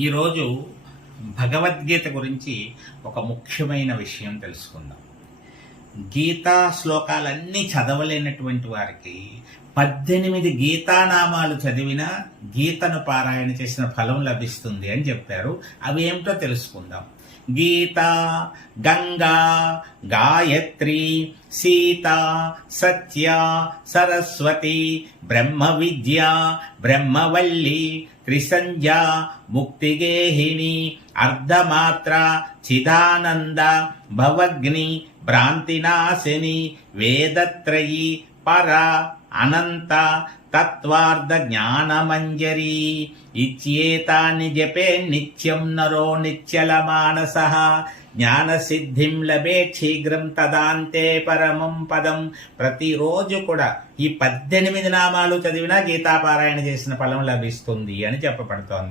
ఈరోజు భగవద్గీత గురించి ఒక ముఖ్యమైన విషయం తెలుసుకుందాం. గీతా శ్లోకాలన్నీ చదవలేనటువంటి వారికి 18 గీతానామాలు చదివినా గీతను పారాయణ చేసిన ఫలం లభిస్తుంది అని చెప్పారు. అవి ఏమిటో తెలుసుకుందాం. గీత, గంగా, గాయత్రి, సీత, సత్య, సరస్వతి, బ్రహ్మ విద్య, బ్రహ్మవల్లి, త్రిసంధ్య, ముక్తిగేహిని, అర్ధమాత్ర, చిదానంద, భవగ్ని, భ్రాంతినాశిని, వేదత్రయి, పర, అనంత, తత్వార్థ జ్ఞానమంజరి. ఇచ్యేతాని జపే నిత్యం నరో నిశ్చల మానస. జ్ఞానసిద్ధిం లభేత్ శీఘ్రం తదాంతే పరమం పదం. ప్రతిరోజు కూడా ఈ 18 నామాలు చదివినా గీతాపారాయణ చేసిన ఫలం లభిస్తుంది అని చెప్పబడుతోంది.